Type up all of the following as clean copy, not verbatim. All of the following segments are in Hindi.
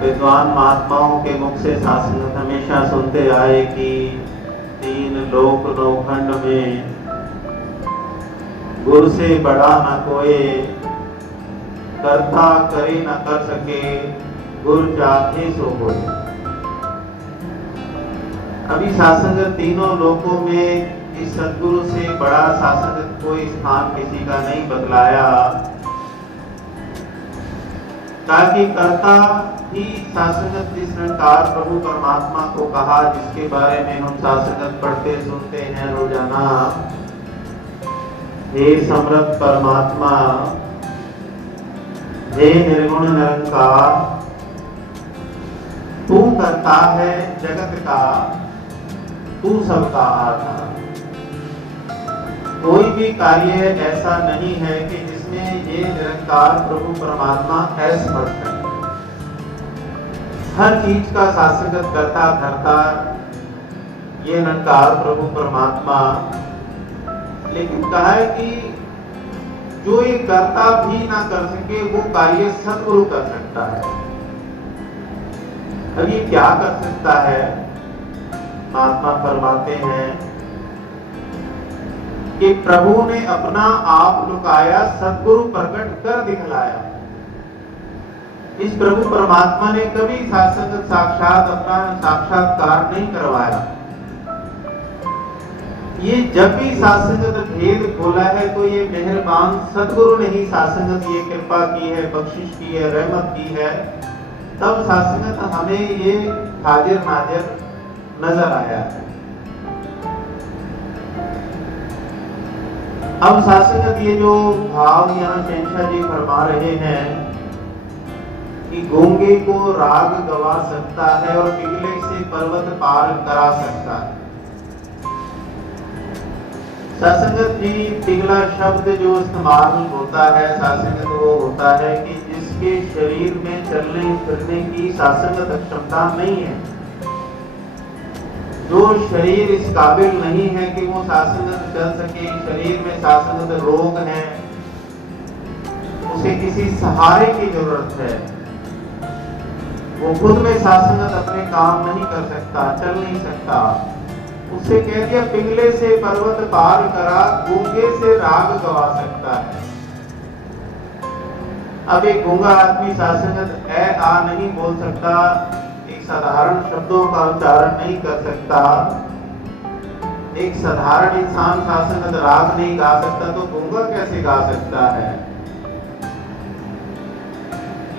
विद्वान महात्माओं के मुख से शासन हमेशा सुनते आए कि तीन लोक नौखंड में गुरु से बड़ा न कोई, करता करे न कर सके, गुरु चाहे सो होए। अभी शासन तीनों लोकों में इस सदगुरु से बड़ा शासन कोई स्थान किसी का नहीं बदलाया, ताकि कर्ता ही शासनगत जिस निरंकार प्रभु परमात्मा को कहा, जिसके बारे में हम शासनगत पढ़ते सुनते हैं रोजाना। हे समर्थ परमात्मा, हे निर्गुण निरंकार, तू करता है जगत का, तू सबका आधार। कोई भी कार्य ऐसा नहीं है कि जिसमें ये निरंकार प्रभु परमात्मा असमर्थ है। हर चीज का शासनगत करता धरता ये निरंकार प्रभु परमात्मा। लेकिन कहा है कि जो ये करता भी ना कर सके वो कार्य सदगुरु कर सकता है। अब ये क्या कर सकता है? महात्मा फरमाते हैं कि प्रभु ने अपना आप लुकाया, सदगुरु प्रकट कर दिखलाया। इस प्रभु परमात्मा ने कभी शासनगत साक्षात अपना साक्षात्कार नहीं करवाया। ये जब भी शासनगत भेद खोला है तो ये मेहरबान सदगुरु ने ही शासनगत ये कृपा की है, बख्शिश की है, रहमत की है। तब शासनगत हमें ये हाजिर नाजिर नजर आया है। अब शासनगत ये जो भाव यहाँ शहंशाह जी फरमा रहे हैं कि गूंगे को राग गवा सकता है और पिघले से पर्वत पार करा सकता है। शासनगत जी पिघला शब्द जो इस्तेमाल होता है शासनगत वो होता है कि जिसके शरीर में चलने फिरने की शासनगत क्षमता नहीं है, जो शरीर इस काबिल नहीं है कि वो शासनगत चल सके, शरीर में शासनगत रोग है, उसे किसी सहारे की जरूरत है। वो खुद में शासनगत अपने काम नहीं कर सकता, चल नहीं सकता। उसे कह दिया पिघले से पर्वत पार करा, गूंगे से राग गवा सकता है। अब एक गूंगा आदमी शासनगत ए आ नहीं बोल सकता, एक साधारण शब्दों का उच्चारण नहीं कर सकता, एक साधारण इंसान शासनगत राग नहीं गा सकता, तो गूंगा कैसे गा सकता है?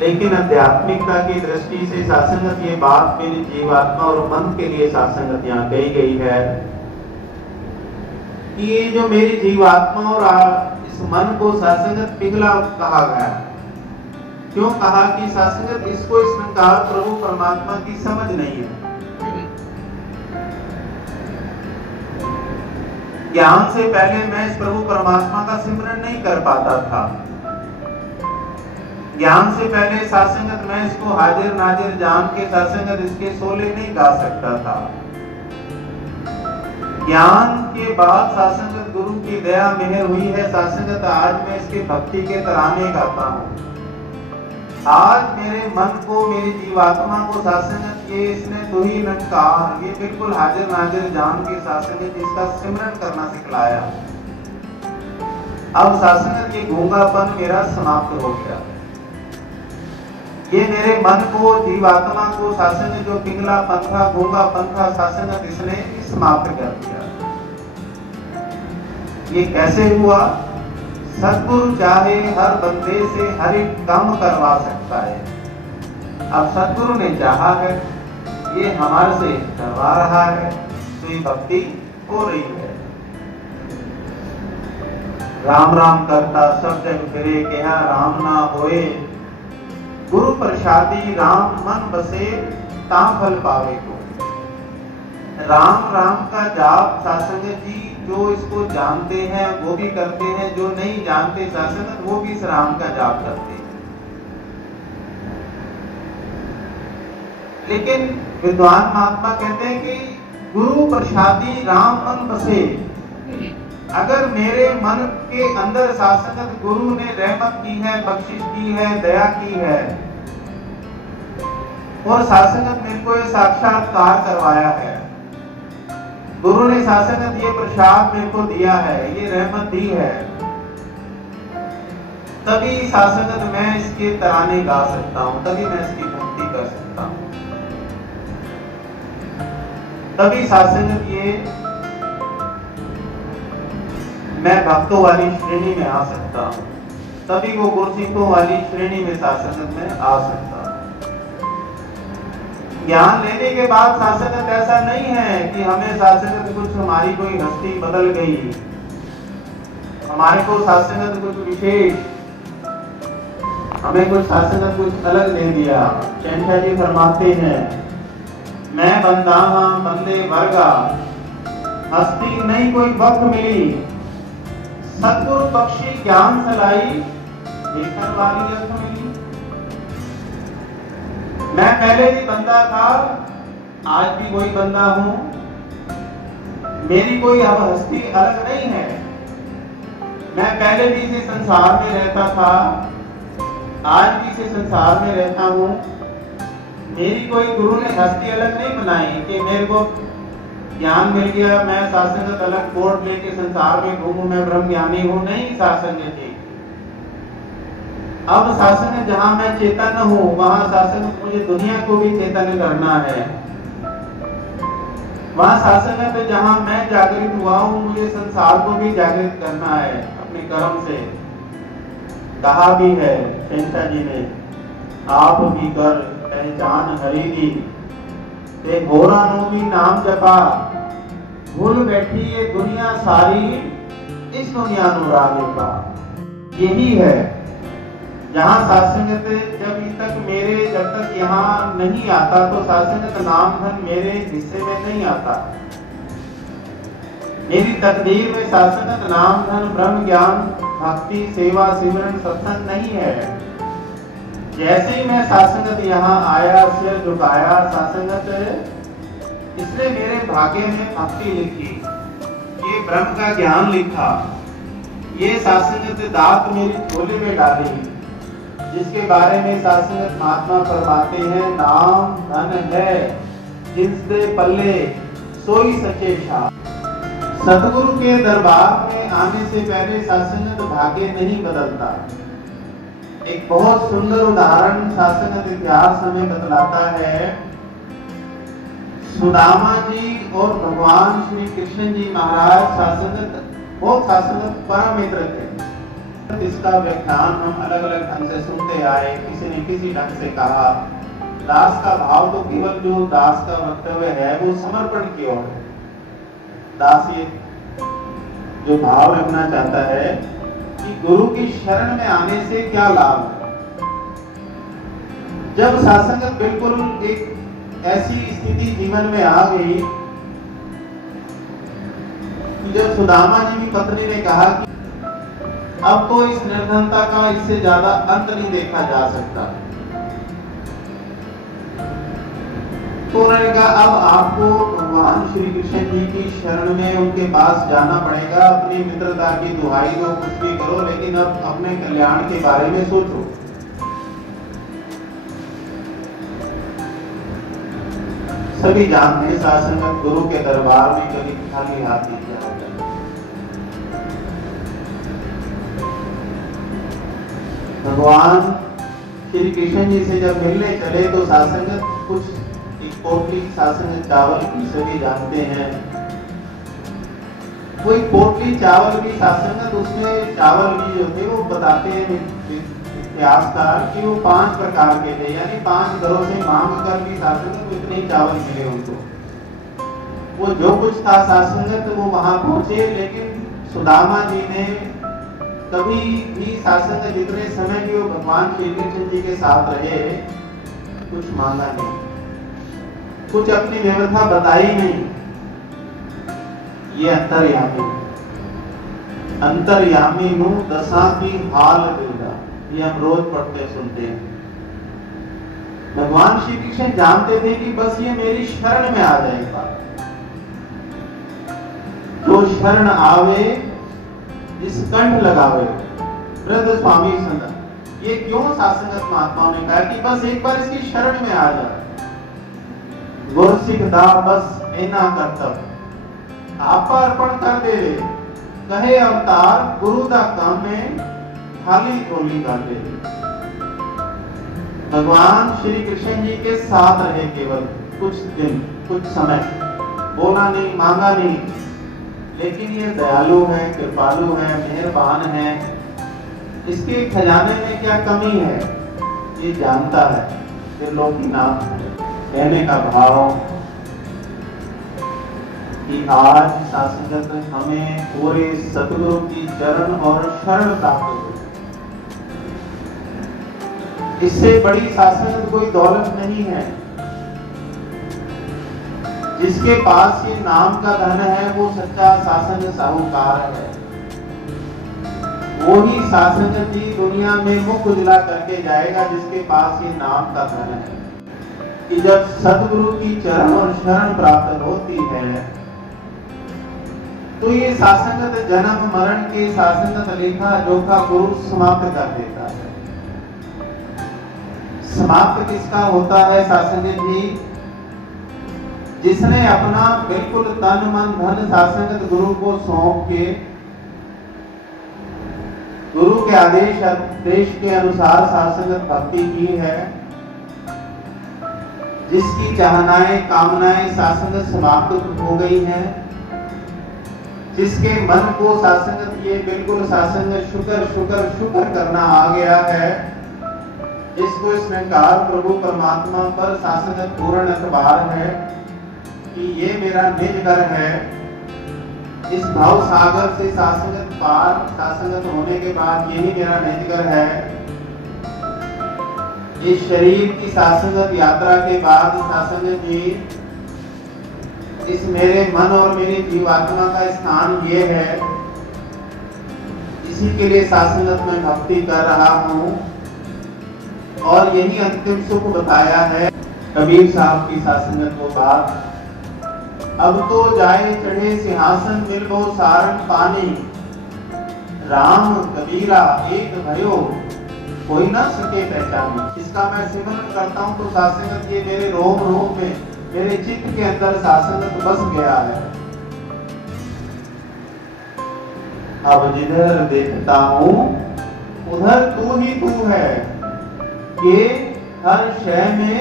लेकिन आध्यात्मिकता की दृष्टि से शासनगत ये बात मेरी जीवात्मा और मन के लिए शासनगत यहाँ कही गई है कि ये जो मेरी जीवात्मा और इस मन को शासनगत पिघला कहा गया। क्यों कहा कि शासनगत इसको इस निरंकार प्रभु परमात्मा की समझ नहीं है। ज्ञान से पहले मैं इस प्रभु परमात्मा का सिमरन नहीं कर पाता था। ज्ञान से पहले शासनगत मैं इसको हाजिर नाजिर जान के शासनगत इसके सोले नहीं गा सकता था। ज्ञान के बाद शासनगत गुरु की दया मेहर हुई है, शासनगत आज मैं इसके भक्ति के तराने गाता हूँ। आज मेरे मन को, मेरी जीवात्मा को शासनगत ये इसने तो ही निरंकार ये बिल्कुल हाजिर नाजिर जान के शासनगत इसका सिमरन करना सिखलाया। अब शासनगत ये गूंगापन मेरा समाप्त हो गया। ये मेरे मन को, जीवात्मा को शासनगत जो पिघला पंथा, गूंगा पंथा शासनगत इसने समाप्त कर दिया। ये कैसे हुआ? सदगुरु चाहे हर बंदे से हर एक काम करवा सकता है। अब सदगुरु ने चाहा है, ये हमारे से करवा रहा है, तो ये भक्ति हो रही है। राम राम करता सब जग फिरे, कहा राम ना होए, गुरु प्रसादी राम मन बसे, ता फल पावे को। राम राम का जाप शासनगत जी जो इसको जानते हैं वो भी करते हैं, जो नहीं जानते शासनगत वो भी इस राम का जाप करते हैं। लेकिन विद्वान महात्मा कहते हैं कि गुरु प्रसादी राम मन बसे। अगर मेरे मन के अंदर शासनगत गुरु ने रहमत की है, बख्शिश की है, दया की है, और सासंगत मेरे को ये साक्षात्कार करवाया है। गुरु ने सासंगत ये प्रसाद मेरे को दिया है, ये रहमत दी है, तभी सासंगत मैं इसके तराने गा सकता हूं, तभी मैं इसकी भक्ति कर सकता हूं, तभी सासंगत ये मैं भक्तों वाली श्रेणी में आ सकता हूं, तभी वो गुरसिखों वाली श्रेणी में सासंगत में आ सकता हूं। ज्ञान लेने के बाद सासंगत ऐसा नहीं है कि हमें सासंगत कुछ हमारी कोई हस्ती बदल गई, हमारे को सासंगत कुछ विशेष, हमें कुछ सासंगत कुछ अलग दे दिया। शहंशाह जी फरमाते हैं, मैं बंदा हां बंदे वर्गा, हस्ती नहीं कोई वक्त मिली, सतगुरु बख्शी ज्ञान सलाई, देखने वाली अख मिली। मैं पहले भी बंदा था, आज भी वही बंदा हूं, मेरी कोई अब हस्ती अलग नहीं है। मैं पहले भी इसी संसार में रहता था, आज भी इसी संसार में रहता हूं। मेरी कोई गुरु ने हस्ती अलग नहीं बनाई कि मेरे को ज्ञान मिल गया, मैं सासंगत अलग कोट लेके संसार में घूमूं, मैं ब्रह्म ज्ञानी हूं। नहीं सासंगत जी, अब सासंगत जहां मैं चेतन हूं, वहां सासंगत मुझे दुनिया को भी चेतन करना है। वहां सासंगत जहां मैं जागृत हुआ हूं, मुझे संसार को भी जागृत करना है अपने कर्म से। कहा भी है शहंशाह जी ने, आप भी कर पहचान हरि दी, ते घोरा नो भी नाम जपा, भूल बैठी ये दुनिया सारी, इस दुनिया नु रागे पा। यही है जहां सासंगत जब तक यहाँ नहीं आता तो सासंगत नाम धन मेरे हिस्से में नहीं आता। मेरी तकदीर में सासंगत नाम धन ब्रह्म ज्ञान भक्ति सेवा सिमरन सत्संग नहीं है। जैसे ही मैं सासंगत यहाँ आया, सिर झुकाया, सासंगत इसने मेरे भाग्य में भक्ति लिखी, ये ब्रह्म का ज्ञान लिखा, ये सासंगत दात मेरी झोली में डाली, जिसके बारे में सासंगत महात्मा फरमाते हैं, नाम धन है जिसके पल्ले सोई सच्चे शाह। सतगुरु के दरबार में आने से पहले सासंगत भाग्य नहीं बदलता। एक बहुत सुंदर उदाहरण सासंगत इतिहास हमें बतलाता है। सुदामा जी और भगवान श्री कृष्ण जी महाराज बहुत सासंगत परम मित्र थे। इसका व्याख्यान हम अलग अलग ढंग से सुनते आए, किसी ने किसी ढंग से कहा। दास का भाव तो केवल जो दास का वक्तव्य है वो समर्पण की ओर है। दास ये जो भाव रखना चाहता है कि गुरु की शरण में आने से क्या लाभ है। जब सासंगत बिल्कुल एक ऐसी स्थिति जीवन में आ गई कि जब सुदामा जी की पत्नी ने कहा कि अब तो इस निर्धनता का इससे ज्यादा अंत नहीं देखा जा सकता, तो उन्होंने कहा अब आपको भगवान श्री कृष्ण जी की शरण में उनके पास जाना पड़ेगा। अपनी मित्रता की दुहाई दो, कुछ भी करो, लेकिन अब अपने कल्याण के बारे में सोचो। सभी जानते हैं सासंगत गुरु के दरबार में कभी खाली हाथ नहीं जाता। भगवान श्री कृष्ण जी से जब मिलने चले तो सासंगत कुछ एक पोटली सासंगत चावल की, सभी जानते हैं। कोई पोटली चावल की सासंगत, उसमें चावल भी जो थे वो बताते हैं इतिहासकार कि वो 5 प्रकार के थे, यानी 5 घरों से मांग कर भी सासंगत इतने ही चावल मिले उनको। वो जो कुछ था सासंगत वो वहां पहुंचे, लेकिन सुदामा जी ने कभी भी सासंगत जितने समय भी वो भगवान श्री कृष्ण जी के साथ रहे कुछ मांगा नहीं, कुछ अपनी व्यवस्था बताई नहीं। ये अंतर्यामी नु दशा की हाल देगा, ये हम रोज पढ़ते सुनते हैं। भगवान श्री कृष्ण जानते थे कि बस ये मेरी शरण में आ जाएगा। जो शरण आवे जिस कंठ लगावे, वृद्ध स्वामी संत। ये क्यों सासंगत महात्माओं ने कहा कि बस एक बार इसकी शरण में आ जाए। गुर सिखदा बस इना करतब, आपा अर्पण कर दे कहे अवतार, गुरु दा काम में खाली झोली कर दे। भगवान श्री कृष्ण जी के साथ रहे केवल कुछ दिन, कुछ समय, बोला नहीं, मांगा नहीं, लेकिन ये दयालु है, कृपालु है, मेहरबान है। इसके खजाने में क्या कमी है ये जानता है। फिर लोकीनाथ कहने का भाव कि आज सासंगत हमें पूरे सतगुरु की चरण और शरण प्राप्त हो। इससे बड़ी सासंगत कोई दौलत नहीं है। जिसके पास ये नाम का धन है वो सच्चा सासंग साहूकार है। वो ही सासंगत जी दुनिया में मुख उजला करके जाएगा जिसके पास ये नाम का धन है। कि जब सतगुरु की चरण और शरण प्राप्त होती है तो ये सासंगत जन्म मरण के सासंगत लेखा जोखा गुरु समाप्त कर देता है। समाप्त किसका होता है सासंगत जी? जिसने अपना बिल्कुल तन मन धन सासंगत गुरु को सौंप के गुरु के आदेश के अनुसार सासंगत भक्ति की है, जिसकी चाहनाएं कामनाएं सासंगत समाप्त हो गई हैं, जिसके मन को सासंगत ये बिल्कुल सासंगत शुक्र शुक्र शुक्र करना आ गया है, जिसको इस निकार प्रभु परमात्मा पर सासंगत पूर्ण एतबार है कि ये मेरा निज घर है। इस भाव सागर से सासंगत पार, सासंगत होने के बाद यही मेरा निज घर है। इस शरीर की सासंगत यात्रा के बाद सासंगत जी इस मेरे मन और मेरी जीवात्मा का स्थान ये है। इसी के लिए सासंगत में भक्ति कर रहा हूँ और यही अंतिम सुख बताया है कबीर साहब की सासंगत वो बात। अब तो जाए चढ़े सिंहासन मिलबो सारन पानी, राम कबीरा एक भयो कोई ना सके पहचानी। इसका मैं सिमरन करता हूँ तो सासंगत ये मेरे रोम रोम में, मेरे चित्त के अंदर सासंगत बस गया है। अब जिधर देखता हूँ उधर तू ही तू है, कि हर शय में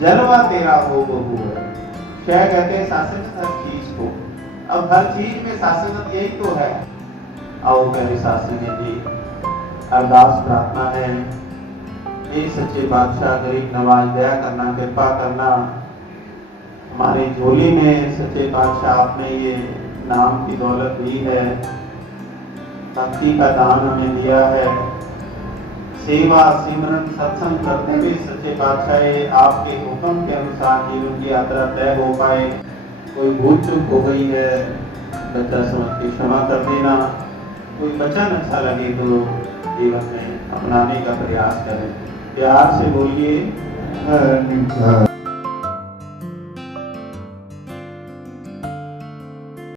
जलवा तेरा हो बहू है। शय कहते हैं सासंगत हर चीज को। अब हर चीज में सासंगत यही तो है। आओ मेरे सासंगत जी, अरदास प्रार्थना है, हे सच्चे बादशाह गरीब नवाज दया करना, कृपा करना। हमारी झोली में सच्चे बादशाह आपने ये नाम की दौलत दी है, भक्ति का दान हमें दिया है। सेवा सिमरन सत्संग करते हुए सच्चे बादशाह आपके हुक्म के अनुसार जीवन की यात्रा तय हो पाए। कोई भूल चूक हो गई है बच्चा समझ के क्षमा कर देना। कोई वचन अच्छा लगे तो जीवन में अपनाने का प्रयास करें। प्यार से बोलिए।